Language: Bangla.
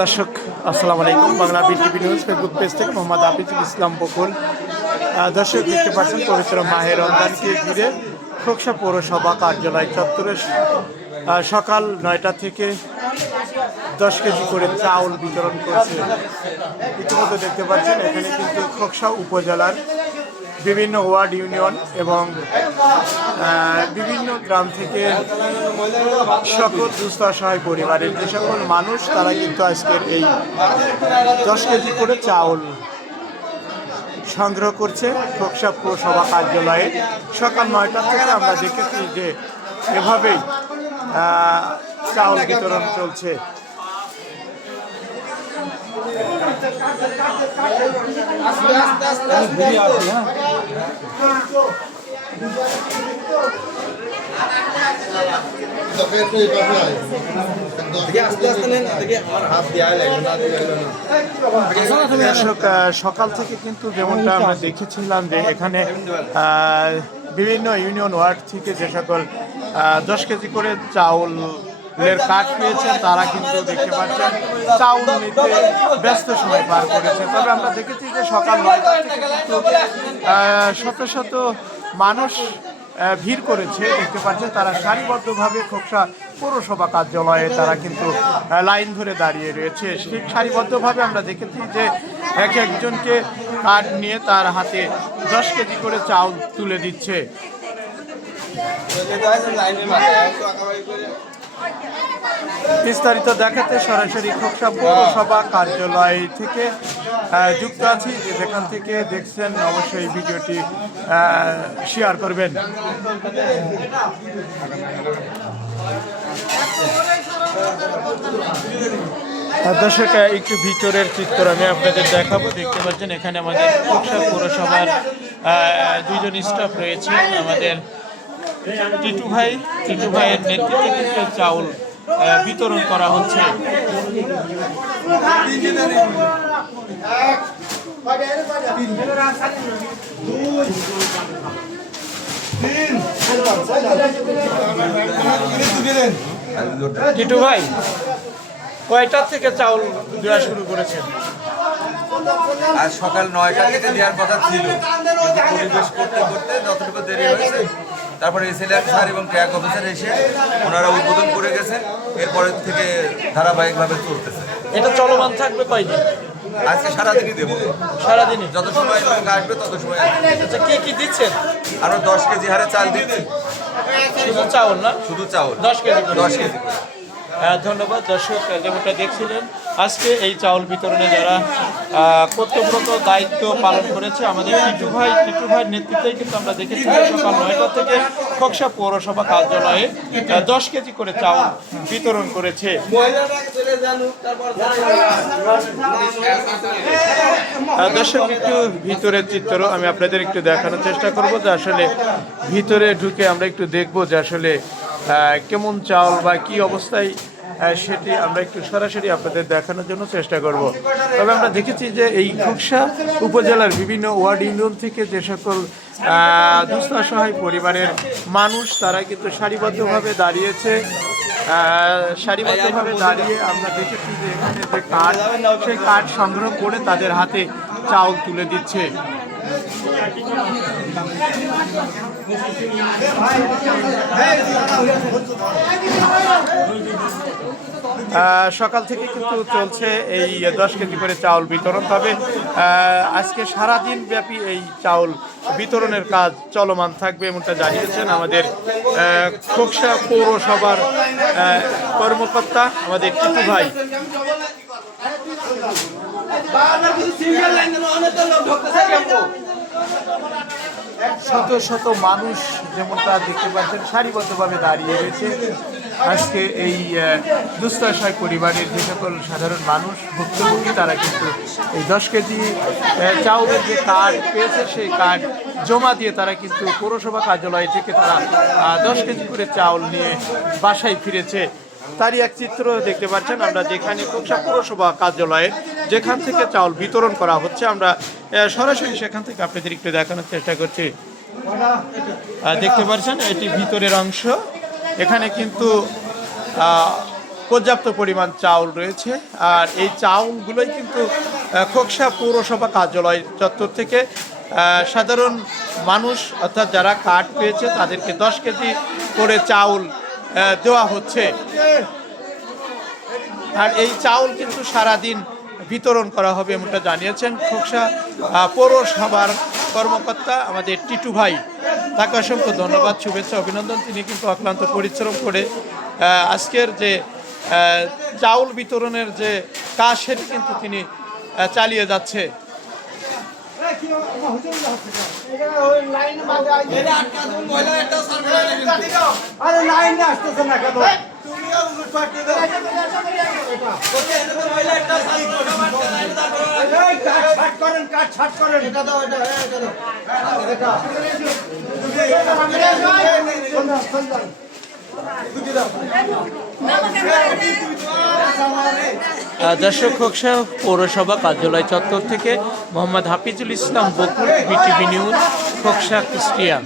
দর্শক, আসসালামু আলাইকুম। Bangla BTV news, Facebook page থেকে মোহাম্মদ হাফিজুল ইসলাম বকুল। দর্শক, দেখতে পাচ্ছেন, পবিত্র মাহের রমজানকে ঘিরে খোকসা পৌরসভা কার্যালয় চত্বরে সকাল নয়টা থেকে দশ কেজি করে চাউল বিতরণ করছে। ইতিমধ্যে দেখতে পাচ্ছেন, এখানে কিন্তু খোকসা উপজেলার বিভিন্ন ওয়ার্ড ইউনিয়ন এবং বিভিন্ন গ্রাম থেকে সকল দুস্থ অসহায় পরিবারের যে সকল মানুষ তারা কিন্তু আজকের এই দশ কেজি করে চাউল সংগ্রহ করছে খোকসা পৌরসভা কার্যালয়ে সকাল নয়টা থেকে আমরা দেখেছি যে এভাবেই চাউল বিতরণ চলছে দেখি আস্তে আস্তে সকাল থেকে কিন্তু যেমনটা আমরা দেখেছিলাম যে এখানে বিভিন্ন ইউনিয়ন ওয়ার্ড থেকে যে সকল দশ কেজি করে চাউল এর কাঠ পেয়েছেন, তারা কিন্তু দেখতে পাচ্ছেন চাউল নিতে ব্যস্ত সময় পার করেছে। তবে আমরা দেখেছি যে সকাল নয়টা থেকে কিন্তু শত শত মানুষ ভিড় করেছে, দেখতে পাচ্ছেন তারা সারিবদ্ধভাবে খোকসা পৌরসভা কার্যালয়ে তারা কিন্তু লাইন ধরে দাঁড়িয়ে রয়েছে। ঠিক সারিবদ্ধভাবে আমরা দেখেছি যে এক একজনকে কার্ড নিয়ে তার হাতে দশ কেজি করে চাউল তুলে দিচ্ছে লাইনে মাথায় একটু আঁকাবাকি করে বিস্তারিত দেখাতে সরাসরি খোকসা পৌরসভা কার্যালয় থেকে যুক্ত আছি। যেখান থেকে দেখছেন অবশ্যই ভিডিওটি শেয়ার করবেন। দর্শক, একটু ভিতরের চিত্র আমি আপনাদের দেখাবো। দেখতে পাচ্ছেন, এখানে আমাদের খোকসা পৌরসভার দুইজন স্টাফ রয়েছে। আমাদের টিটু ভাই, টিটু ভাইয়ের নেতৃত্বে চাউল বিতরণ করা হচ্ছে। টিটু ভাই কয়টার থেকে চাউল দেওয়া শুরু করেছেন? আজ সকাল নয়টা থেকে দেওয়ার কথা ছিল। পরিবেশ করতে করতে যতটুকু দেরি হয়েছে তারপরে এসএলআর স্যার এবং ট্র্যাক অফিসার এসে ওনারা উদ্বোধন করে গেছে। এরপরের থেকে ধারাবাহিকভাবে চলতেছে। এটা চলমান থাকবে কয়দিন? আজকে সারাদিনই দেবো। সারাদিনই? যত সময় লোক আসবে তত সময়। আচ্ছা কি কি দিচ্ছেন আরও দশ কেজি হারে চাল দিচ্ছি। শুধু চাউল না? শুধু চাউল। দশ কেজি দশ কেজি। আহ, ধন্যবাদ। দর্শক যেমনটা দেখছিলেন। আজকে এই চাউল বিতরণে যারা কর্তব্যরত দায়িত্ব পালন করেছে আমাদের টিটু ভাই। টিটু ভাইয়ের নেতৃত্বেই কিন্তু আমরা দেখেছি সকাল নয়টা থেকে খোকসা পৌরসভা কার্যালয়ে দশ কেজি করে চাউল বিতরণ করেছে। দর্শক, একটু ভিতরের চিত্র আমি আপনাদের একটু দেখানোর চেষ্টা করব যে আসলে ভিতরে ঢুকে আমরা একটু দেখব যে আসলে কেমন চাউল বা কি অবস্থায় সেটি আমরা একটু সরাসরি আপনাদের দেখানোর জন্য চেষ্টা করব। তবে আমরা দেখেছি যে এই খুকসা উপজেলার বিভিন্ন ওয়ার্ড ইউনিয়ন থেকে যে সকল আহ, দুস্থ অসহায় পরিবারের মানুষ তারা কিন্তু সারিবদ্ধভাবে দাঁড়িয়েছে। সারিবদ্ধভাবে দাঁড়িয়ে আমরা দেখেছি যে এখানে যে কার্ড সেই কার্ড সংগ্রহ করে তাদের হাতে চাউল তুলে দিচ্ছে। সকাল থেকে কিন্তু চলছে এই দশ কেজি করে চাউল বিতরণ। তবে আজকে সারাদিন ব্যাপী এই চাউল বিতরণের কাজ চলমান থাকবে এমনটা জানিয়েছেন আমাদের খোকসা পৌরসভার কর্মকর্তা আমাদের টিপু ভাই। শত শত মানুষ যেমনটা দেখতে পাচ্ছেন, সারিবদ্ধভাবে দাঁড়িয়ে রয়েছে। আজকে এই দুস্তাশয় পরিবারের যে সকল সাধারণ মানুষ, ভুক্তভোগী, তারা কিন্তু এই দশ কেজি চাউলের যে কার্ড পেয়েছে, সেই কার্ড জমা দিয়ে তারা কিন্তু পৌরসভা কার্যালয় থেকে তারা দশ কেজি করে চাউল নিয়ে বাসায় ফিরেছে। তারই এক চিত্র দেখতে পাচ্ছেন। আমরা যেখানে কোকসা পৌরসভা কার্যালয়ে যেখান থেকে চাউল বিতরণ করা হচ্ছে, আমরা সরাসরি সেখান থেকে আপনাদের একটু দেখানোর চেষ্টা করছি। দেখতে পাচ্ছেন, এটি ভিতরের অংশ। এখানে কিন্তু পর্যাপ্ত পরিমাণ চাউল রয়েছে। আর এই চাউলগুলোই কিন্তু খোকসা পৌরসভা কার্যালয় চত্বর থেকে সাধারণ মানুষ, অর্থাৎ যারা কার্ড পেয়েছে, তাদেরকে দশ কেজি করে চাউল দেওয়া হচ্ছে। আর এই চাউল কিন্তু সারাদিন বিতরণ করা হবে এমনটা জানিয়েছেন খোকসা। পৌরসভার কর্মকর্তা আমাদের টিটু ভাই। তাকে অসংখ্য ধন্যবাদ, শুভেচ্ছা, অভিনন্দন। তিনি কিন্তু অক্লান্ত পরিশ্রম করে আজকের যে চাউল বিতরণের যে কাজ, সেটি কিন্তু তিনি চালিয়ে যাচ্ছে। আরে লাইন আসতেছে না কেন এটা দাও এটা এটা দাও এটা আহ, দর্শক খোকসা পৌরসভা কার্যালয় চত্বর থেকে মোহাম্মদ হাফিজুল ইসলাম বকুল বিটিভি নিউজ খোকসা কুষ্টিয়া।